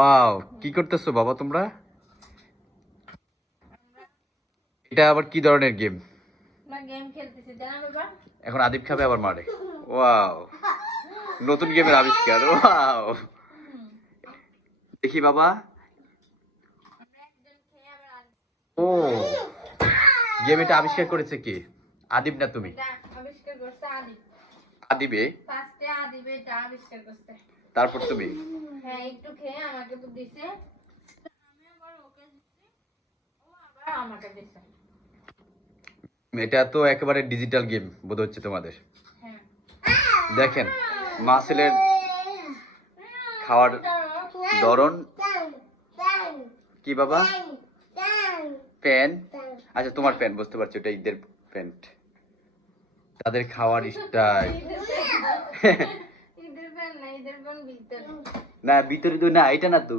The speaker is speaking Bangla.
ওয়াও কি করতেছো বাবা তোমরা? এটা আবার কি ধরনের গেম? এখন আদিব খাবে আবার মারে। ওয়াও নতুন গেমের আবিষ্কার ওয়াও দেখি বাবা। ও গেম এটা আবিষ্কার করেছে কি? আদিব না তুমি? আদিব। তারপর তুমি? হ্যাঁ একটু খেয়ে আমাকে তো দিছে। আমি আবার ওকে দিছি ও আবার আমাকে দিছে এটা তো একেবারে ডিজিটাল গেম বোধ হচ্ছে তোমাদের। হ্যাঁ। দেখেন মাসেলের খাওয়ার ধরন। কি বাবা? প্যান আচ্ছা তোমার প্যান বুঝতে পারছ এটা ঈদের প্যান্ট। তাদের খাওয়ার স্টাইল ঈদের প্যান না ঈদের প্যান ভিতরে না ভিতরে তো না এটা না তো।